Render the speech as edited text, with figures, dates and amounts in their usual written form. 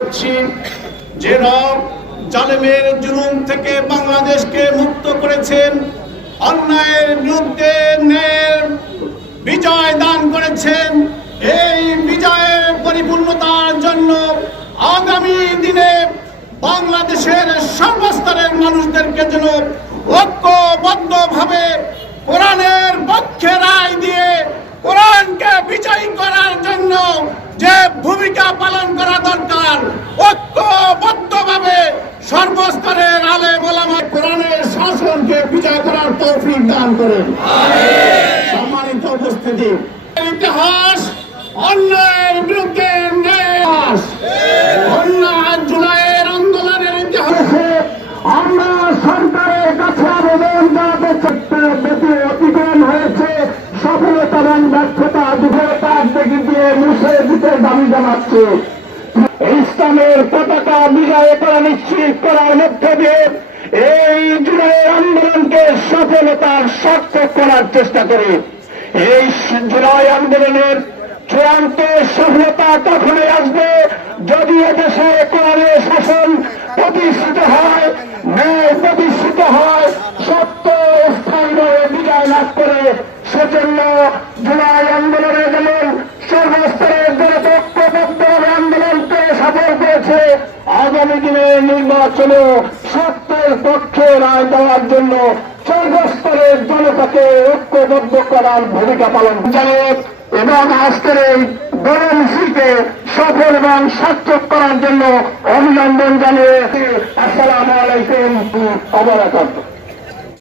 যে রব জালেমের জুলুম থেকে বাংলাদেশকে মুক্ত করেছেন, অন্যায়ের বিরুদ্ধে ন্যায়ের বিজয় দান করেছেন, এই বিজয়ের পরিপূর্ণতার জন্য আগামী দিনে বাংলাদেশের সর্বস্তরের মানুষদেরকে যেন ঐক্যবদ্ধভাবে কোরআনের পক্ষে রায় দিয়ে কোরআনকে বিজয়ী করার জন্য যে ভূমিকা পালন করা দরকার, ঐক্যবদ্ধভাবে সর্বস্তরের আলেম ওলামা কোরআনের শাসনকে বিজয় করার তৌফিক দান করেন। সম্মানিত উপস্থিতি, ইতিহাস অন্যায়ের বিরুদ্ধে ন্যায়, অন্যায় জুলাইয়ের আন্দোলনের ইতিহাসে আমরা সরকারের কাছে আবেদন জানাতে বেশি অতিক্রম হয়েছে, সফলতা এবং ব্যর্থতা দুর্বলতার দিকে দিয়ে মুছে দিতে দাবি জানাচ্ছে। ইসলামের পতাকা বিজয় করা নিশ্চিত করার মধ্যে দিয়ে এই জুলাইয়ের আন্দোলনকে সফলতার সার্থক করার চেষ্টা করি। এই জুলাই আন্দোলনের চূড়ান্ত সফলতা তখনই আসবে যদি এদেশে কোরআনের শাসন প্রতিষ্ঠিত হয়, ন্যায় প্রতিষ্ঠিত হয়, সত্য স্থায়ীভাবে বিজয় লাভ করে। সেজন্য জুলাই আন্দোলনে যেমন সর্বস্তরের ঐক্যবদ্ধভাবে আন্দোলনকে সফল করেছে, আগামী দিনের নির্বাচনে সত্যের পক্ষে রায় দেওয়ার জন্য সর্বস্তরের জনতাকে ঐক্যবদ্ধ করার ভূমিকা পালন করে এবং আজকের এই গণমিছিলকে সফল এবং সার্থক করার জন্য অভিনন্দন জানিয়ে আসসালামু আলাইকুম ওয়া বারাকাতুহু।